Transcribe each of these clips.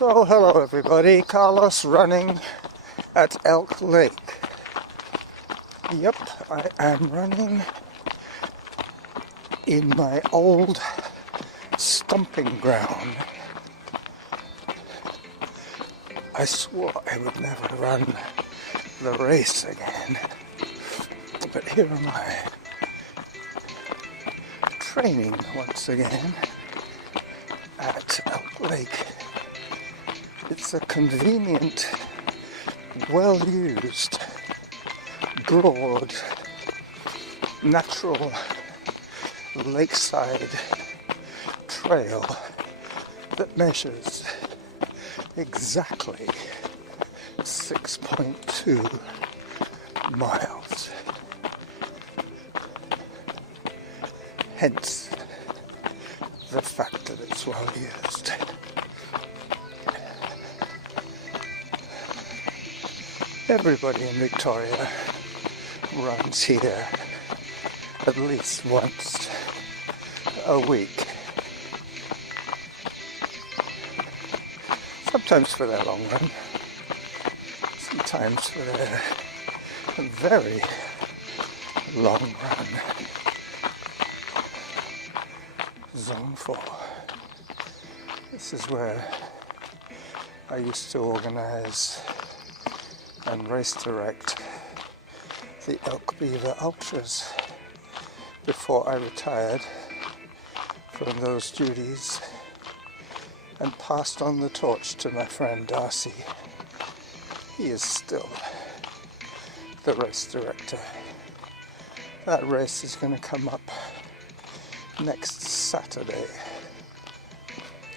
So hello everybody, Carlos running at Elk Lake. Yep, I am running in my old stomping ground. I swore I would never run the race again, but here am I, training once again at Elk Lake. It's a convenient, well-used, broad, natural lakeside trail that measures exactly 6.2 miles. Hence the fact that it's well used. Everybody in Victoria runs here at least once a week. Sometimes for their long run, sometimes for their very long run. Zone 4. This is where I used to organize and race direct the Elk Beaver Ultras before I retired from those duties and passed on the torch to my friend Darcy. He is still the race director. That race is going to come up next Saturday,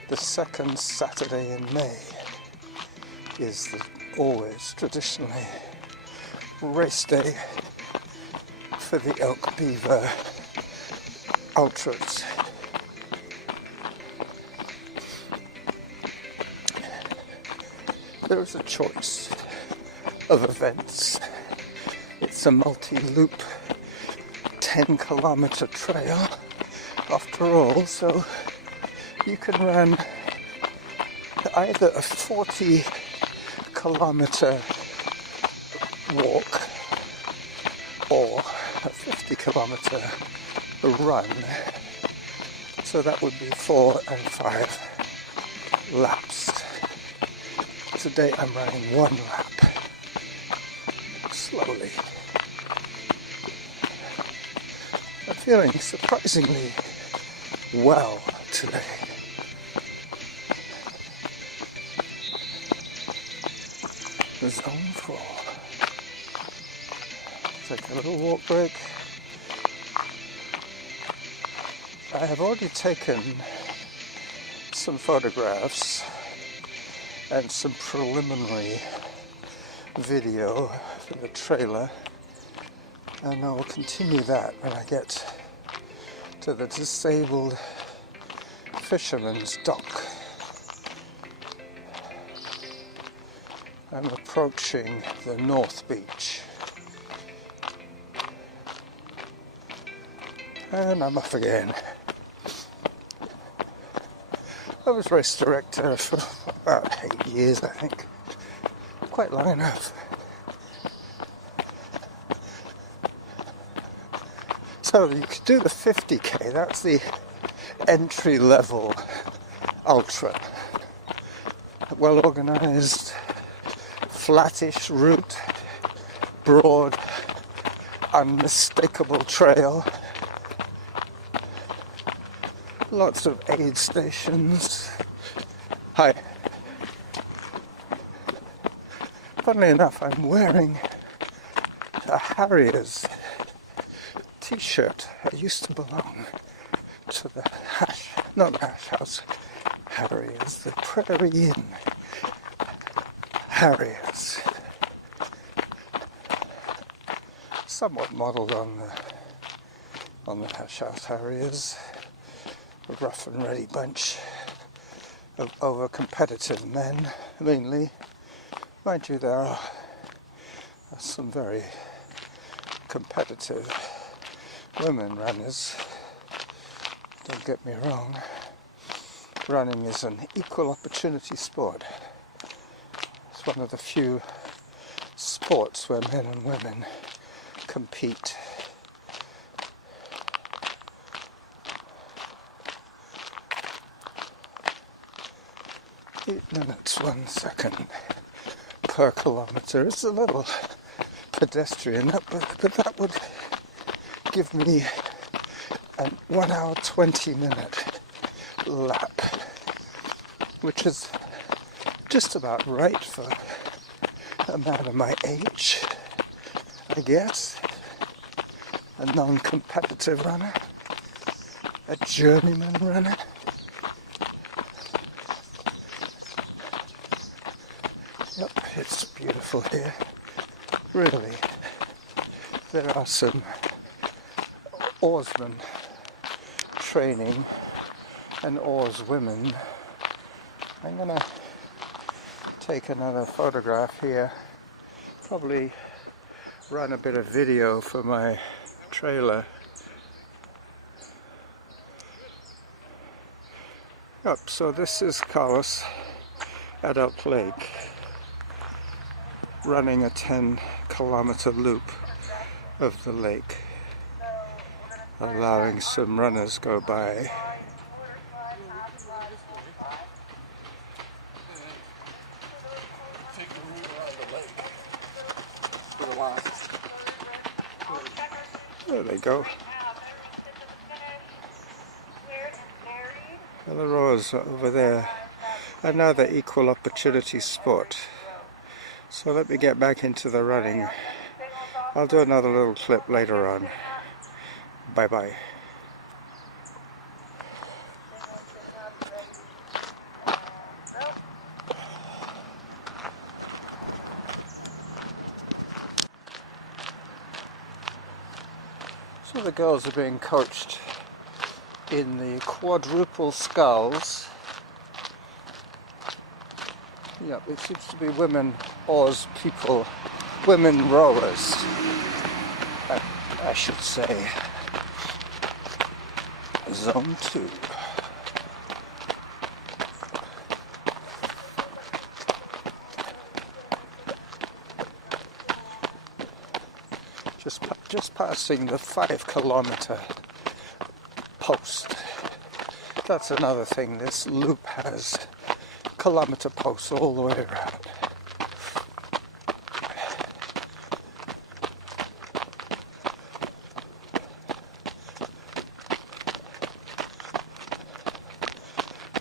the second Saturday in May is always traditionally race day for the Elk Beaver Ultras. There is a choice of events. It's a multi-loop 10-kilometer trail after all, so you can run either a 40-kilometer walk or a 50-kilometer run. So that would be 4 and 5 laps. Today I'm running 1 lap, slowly. I'm feeling surprisingly well today. Zone 4. Take a little walk break. I have already taken some photographs and some preliminary video for the trailer, and I will continue that when I get to the disabled fisherman's dock. I'm approaching the North Beach, and I'm off again. I was race director for about 8 years, I think. Quite long enough. So you could do the 50k, that's the entry-level ultra. Well organized, flattish route, broad, unmistakable trail. Lots of aid stations. Hi. Funnily enough, I'm wearing a Harriers t-shirt. I used to belong to the not Hash House Harriers, the Prairie Inn Harriers. Somewhat modelled on the Hash House Harriers. A rough and ready bunch of over-competitive men, mainly. Mind you, there are some very competitive women runners, don't get me wrong, running is an equal opportunity sport. It's one of the few sports where men and women compete. £8 1 second per kilometre. It's a little pedestrian, but that would give me a 1 hour 20 minute lap, which is just about right for a man of my age, I guess. A non-competitive runner, a journeyman runner. Yep, it's beautiful here. Really, there are some oarsmen training and oarswomen. I'm gonna take another photograph here, probably run a bit of video for my trailer. Yep, so this is Carlos at Elk Lake, running a 10-kilometer loop of the lake, allowing some runners go by. There they go. And the rowers over there. Another equal opportunity sport. So let me get back into the running. I'll do another little clip later on. Bye bye. So the girls are being coached in the quadruple sculls. Yep, it seems to be women oars people, women rowers, I should say. Zone 2. Just passing the 5-kilometer post. That's another thing, this loop has kilometer posts all the way around.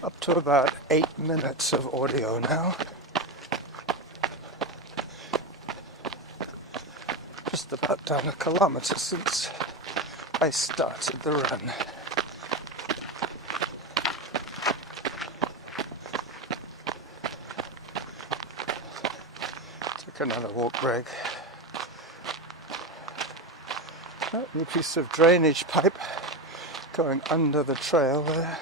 Up to about 8 minutes of audio now. Just about done a kilometer since I started the run. Took another walk break. Oh, new piece of drainage pipe going under the trail there.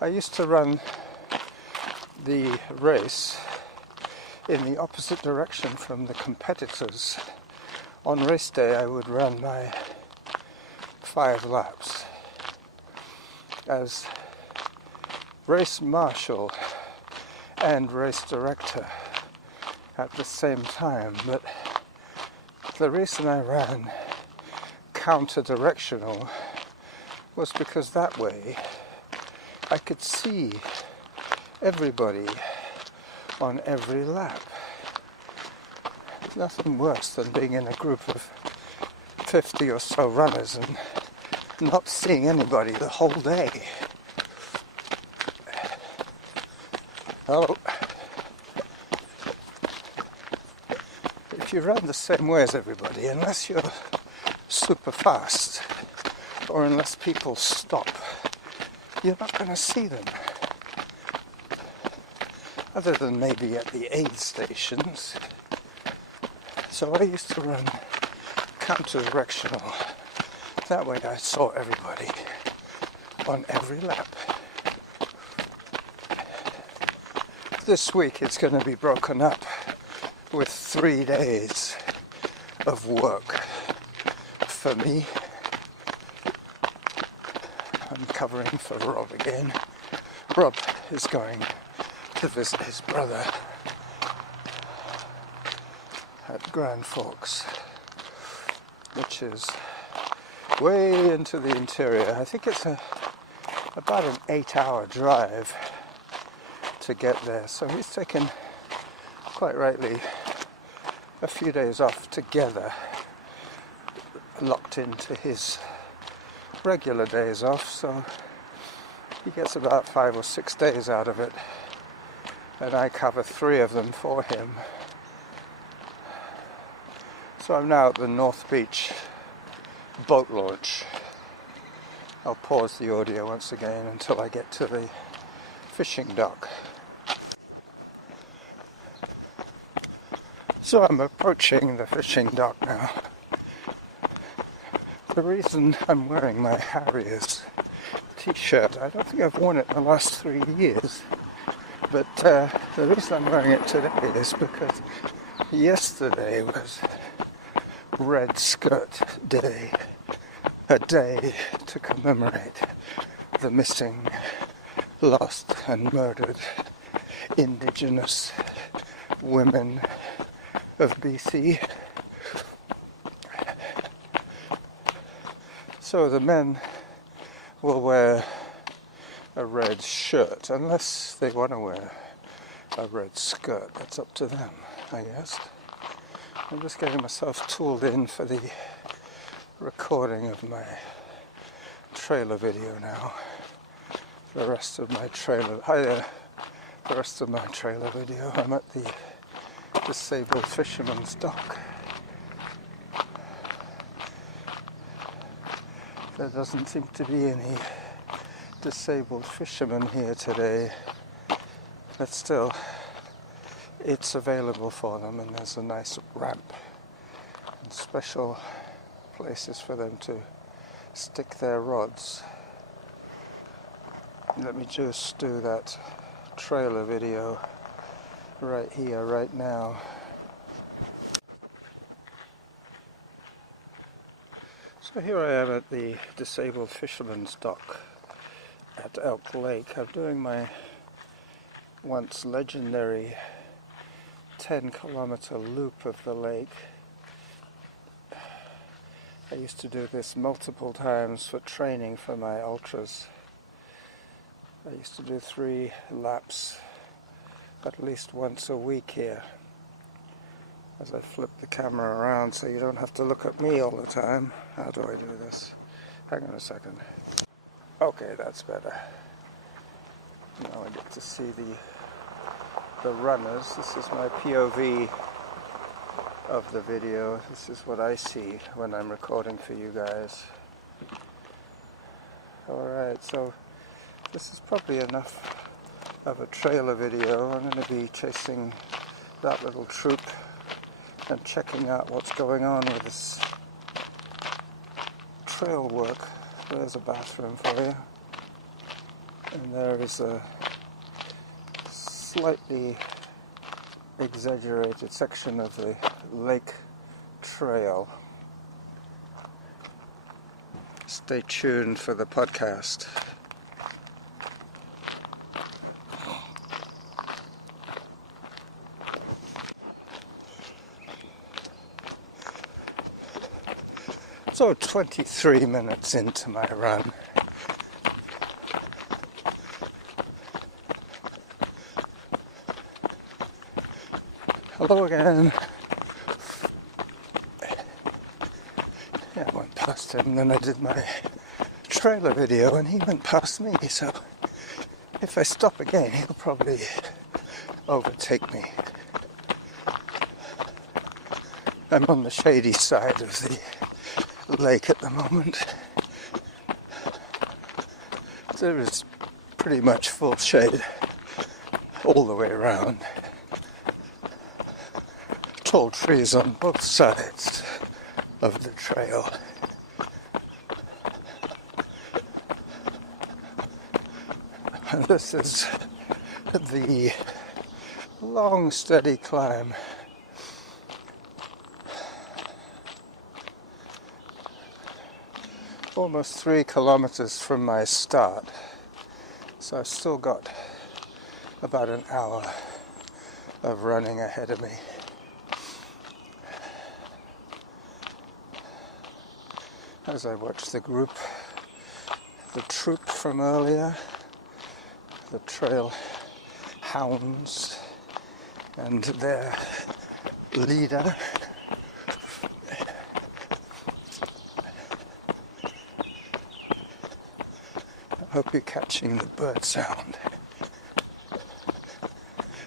I used to run the race in the opposite direction from the competitors. On race day I would run my 5 laps as race marshal and race director at the same time, but the reason I ran counter-directional was because that way I could see everybody on every lap. There's nothing worse than being in a group of 50 or so runners and not seeing anybody the whole day. Oh, if you run the same way as everybody, unless you're super fast or unless people stop, you're not going to see them. Other than maybe at the aid stations. So I used to run counter-directional. That way I saw everybody on every lap. This week it's going to be broken up with 3 days of work for me. I'm covering for Rob again. Rob is going to visit his brother at Grand Forks, which is way into the interior. I think it's about an 8-hour drive to get there. So he's taken, quite rightly, a few days off together, locked into his regular days off, so he gets about 5 or 6 days out of it, and I cover 3 of them for him. So I'm now at the North Beach boat launch. I'll pause the audio once again until I get to the fishing dock. So I'm approaching the fishing dock now. The reason I'm wearing my Harriers t-shirt, I don't think I've worn it in the last 3 years, but the reason I'm wearing it today is because yesterday was Red Skirt Day, a day to commemorate the missing, lost and murdered Indigenous women of BC. So the men will wear a red shirt, unless they want to wear a red skirt. That's up to them, I guess. I'm just getting myself tooled in for the recording of my trailer video now. The rest of my trailer, the rest of my trailer video. I'm at the disabled fisherman's dock. There doesn't seem to be any disabled fishermen here today, but still, it's available for them, and there's a nice ramp and special places for them to stick their rods. Let me just do that trailer video right here, right now. So here I am at the disabled fisherman's dock at Elk Lake. I'm doing my once legendary 10-kilometer loop of the lake. I used to do this multiple times for training for my ultras. I used to do 3 laps at least once a week here. As I flip the camera around so you don't have to look at me all the time. How do I do this? Hang on a second. Okay, that's better. Now I get to see the runners. This is my POV of the video. This is what I see when I'm recording for you guys. Alright, so this is probably enough of a trailer video. I'm going to be chasing that little troop and checking out what's going on with this trail work. There's a bathroom for you, and there is a slightly exaggerated section of the lake trail. Stay tuned for the podcast. So 23 minutes into my run. Hello again. Yeah, I went past him, then I did my trailer video and he went past me, so if I stop again he'll probably overtake me. I'm on the shady side of the lake at the moment. There is pretty much full shade all the way around. Tall trees on both sides of the trail. And this is the long steady climb almost 3 kilometers from my start, so I've still got about an hour of running ahead of me. As I watch the troop from earlier, the trail hounds and their leader, I hope you're catching the bird sound.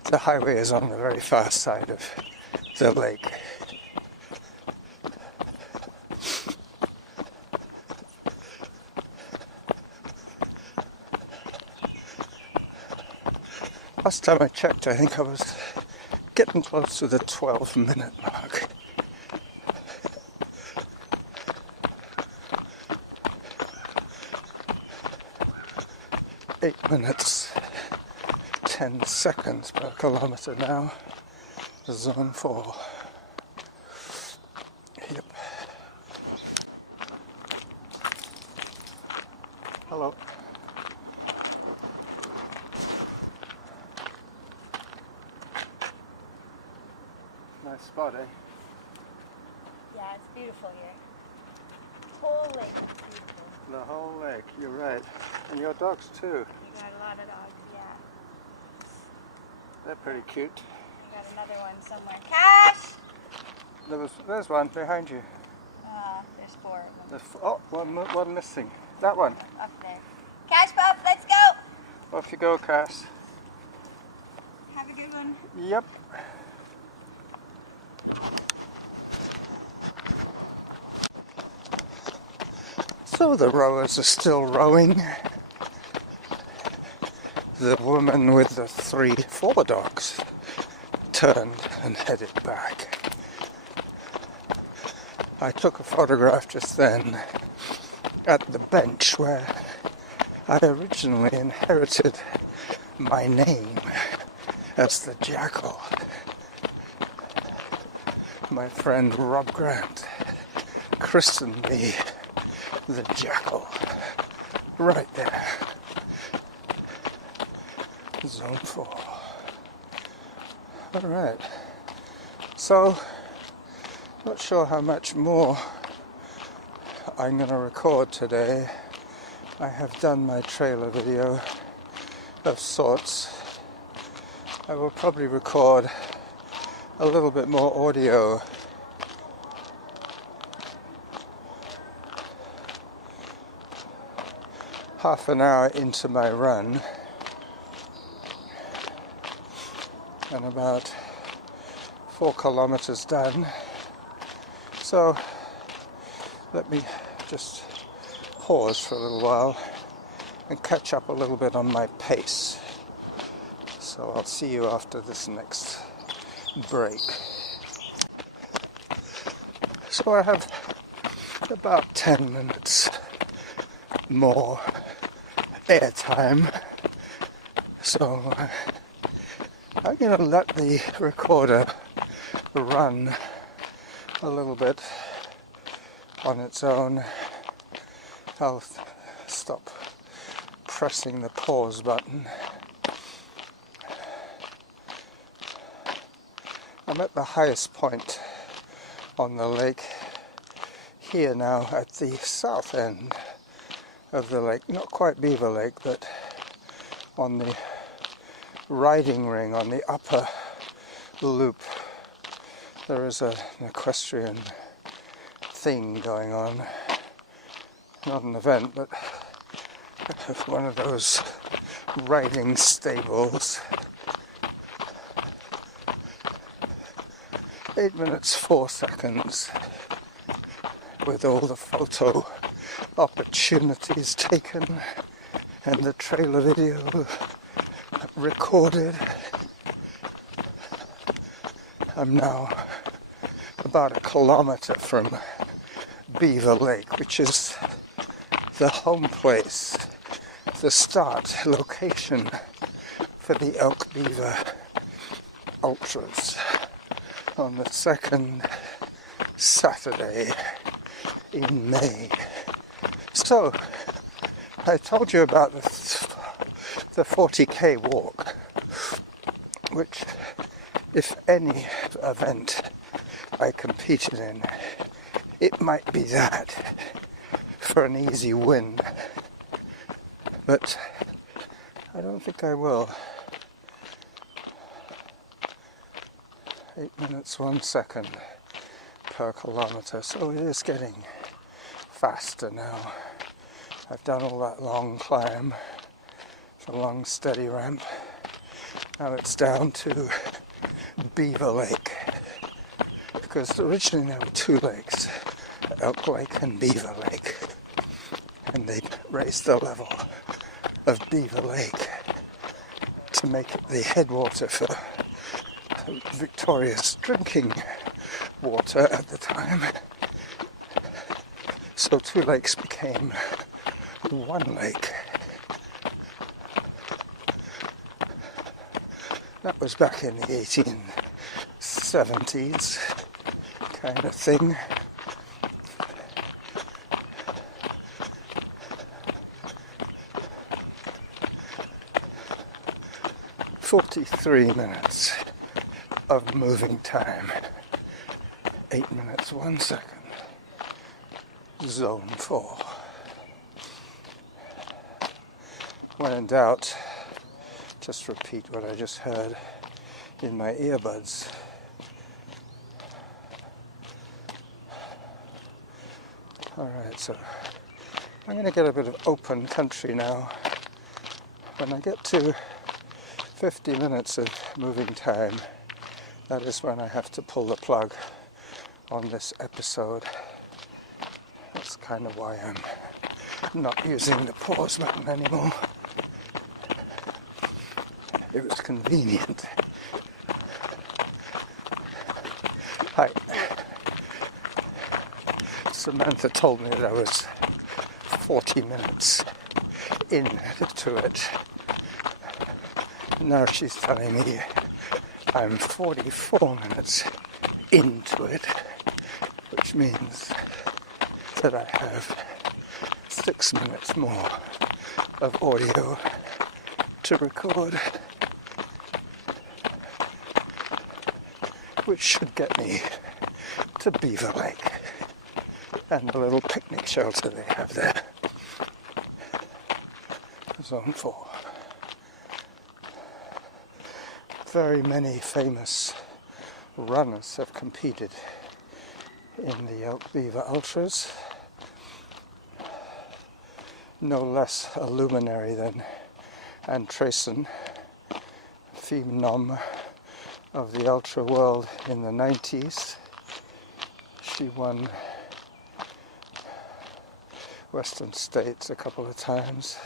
The highway is on the very far side of the lake. Last time I checked, I think I was getting close to the 12-minute mark. Eight minutes, 10 seconds per kilometer now. Zone 4. Yep. Hello. Nice spot, eh? Yeah, it's beautiful here. The whole lake is beautiful. The whole lake, you're right. And your dogs too. We got a lot of dogs, yeah. They're pretty cute. We got another one somewhere. Cash! There's one behind you. There's 4 of them. One missing. That one. Up there. Cash Pup, let's go! Off you go, Cass. Have a good one. Yep. So the rowers are still rowing. The woman with the 4 dogs turned and headed back. I took a photograph just then at the bench where I originally inherited my name as the Jackal. My friend Rob Grant christened me the Jackal right there. Zone 4. Alright, so not sure how much more I'm going to record today. I have done my trailer video of sorts. I will probably record a little bit more audio half an hour into my run, and about 4 kilometers done. So let me just pause for a little while and catch up a little bit on my pace. So I'll see you after this next break. So I have about 10 minutes more airtime, so I'm going to let the recorder run a little bit on its own. I'll stop pressing the pause button. I'm at the highest point on the lake here now at the south end of the lake, not quite Beaver Lake, but on the riding ring, on the upper loop. There is an equestrian thing going on. Not an event, but one of those riding stables. 8 minutes 4 seconds with all the photo opportunities taken and the trailer video recorded. I'm now about 1 kilometer from Beaver Lake, which is the home place, the start location for the Elk Beaver Ultras on the second Saturday in May. So, I told you about the 40k walk, which, if any event I competed in, it might be that for an easy win. But I don't think I will. 8 minutes 1 second per kilometre, so it is getting faster now. I've done all that long climb, the long steady ramp. Now it's down to Beaver Lake, because originally there were two lakes, Elk Lake and Beaver Lake, and they raised the level of Beaver Lake to make it the headwater for Victoria's drinking water at the time. So two lakes became one lake. That was back in the 1870s kind of thing. "43 minutes of moving time, 8 minutes 1 second, zone 4. When in doubt, just repeat what I just heard in my earbuds. Alright, so I'm going to get a bit of open country now. When I get to 50 minutes of moving time, that is when I have to pull the plug on this episode. That's kind of why I'm not using the pause button anymore. It was convenient. Hi. Samantha told me that I was 40 minutes into it. Now she's telling me I'm 44 minutes into it, which means that I have 6 minutes more of audio to record, which should get me to Beaver Lake and the little picnic shelter they have there. Zone 4. Very many famous runners have competed in the Elk Beaver Ultras. No less a luminary than retracing, phenom of the ultra world in the 90s. She won Western States a couple of times,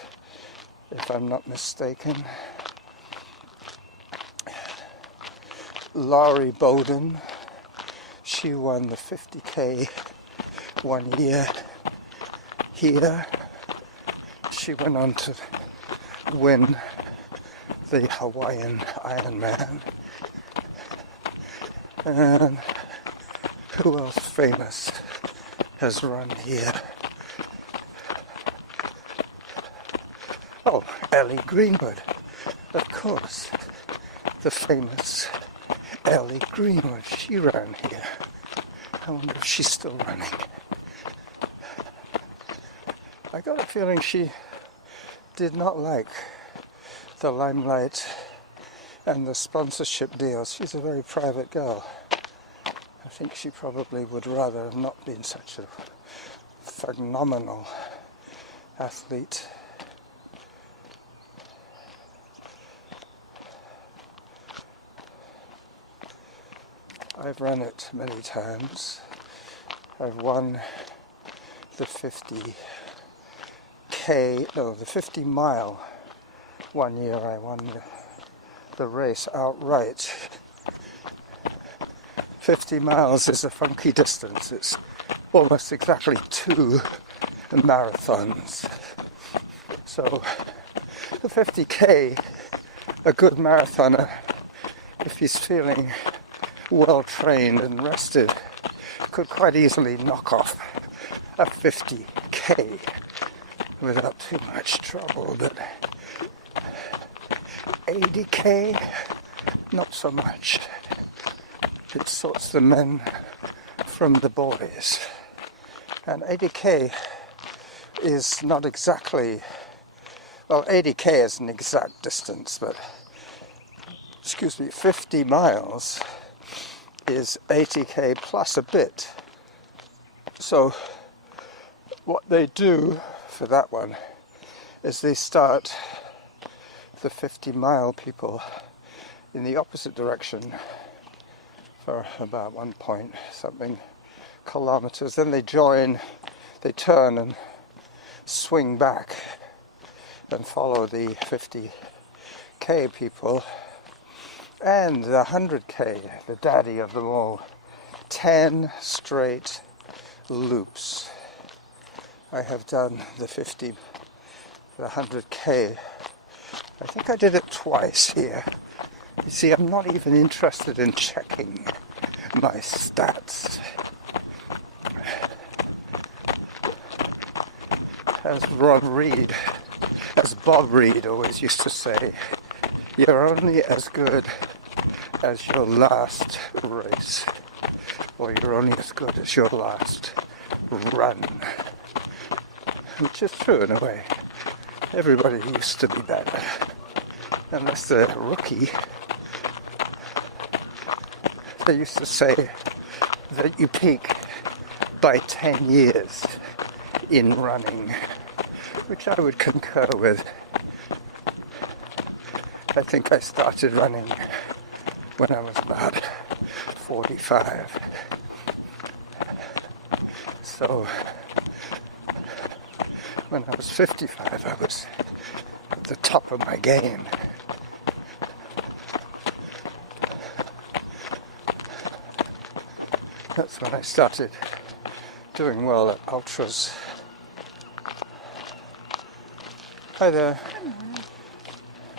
if I'm not mistaken. Laurie Bowden, she won the 50k 1 year here. She went on to win the Hawaiian Ironman. And who else famous has run here? Oh, Ellie Greenwood, of course, the famous Ellie Greenwood. She ran here. I wonder if she's still running. I got a feeling she did not like the limelight and the sponsorship deals. She's a very private girl. I think she probably would rather have not been such a phenomenal athlete. I've run it many times. I've won the 50 mile 1 year. I won the race outright. 50 miles is a funky distance. It's almost exactly 2 marathons. So the 50k, a good marathoner, if he's feeling well trained and rested, could quite easily knock off a 50k without too much trouble, but 80k, not so much. It sorts the men from the boys. And 80k is not exactly, well, 80k is an exact distance, but 50 miles is 80k plus a bit. So what they do for that one is they start the 50-mile people in the opposite direction for about 1 point something kilometers. Then they join, they turn and swing back and follow the 50k people. And the 100k, the daddy of them all, 10 straight loops. I have done the 100k. I think I did it twice here. You see, I'm not even interested in checking my stats. As Bob Reed always used to say, you're only as good as your last race, or you're only as good as your last run. Which is true in a way. Everybody used to be better, unless they're a rookie. They used to say that you peak by 10 years in running, which I would concur with. I think I started running when I was about 45. So when I was 55, I was at the top of my game. That's when I started doing well at ultras. Hi there.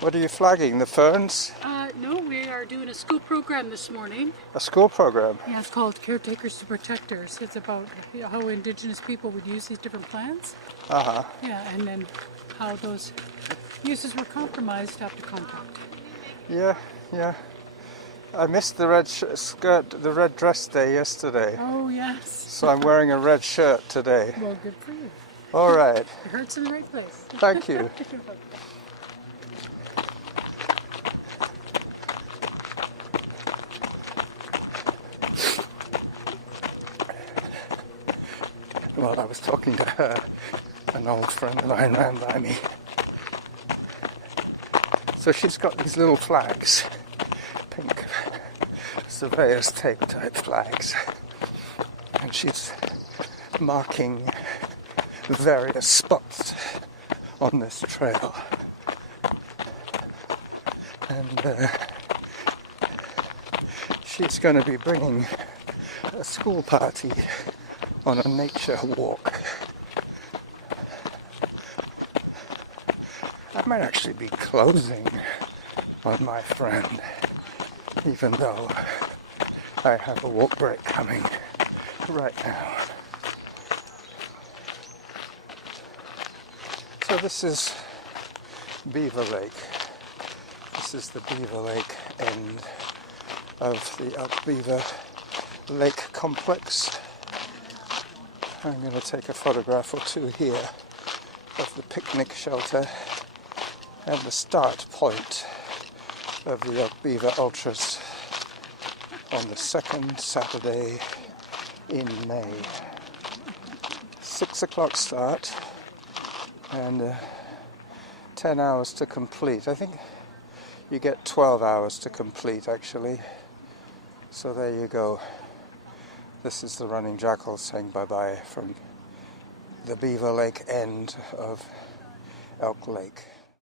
What are you flagging? The ferns? No, we are doing a school program this morning. A school program? Yeah, it's called Caretakers to Protectors. It's about how Indigenous people would use these different plants. Uh-huh. Yeah, and then how those uses were compromised after contact. Yeah. I missed the red skirt, the red dress day yesterday. Oh, yes. So I'm wearing a red shirt today. Well, good for you. All right. Your heart's in the right place. Thank you. Well, I was talking to her, an old friend of mine ran by me. So she's got these little flags, pink surveyor's tape type flags, and she's marking various spots on this trail. And she's going to be bringing a school party on a nature walk. I might actually be closing on my friend, even though I have a walk break coming right now. So this is Beaver Lake. This is the Beaver Lake end of the Elk Beaver Lake complex. I'm going to take a photograph or two here of the picnic shelter and the start point of the Elk Beaver Ultras on the second Saturday in May. 6 o'clock start and 10 hours to complete. I think you get 12 hours to complete actually. So there you go. This is the running Jackal saying bye-bye from the Beaver Lake end of Elk Lake.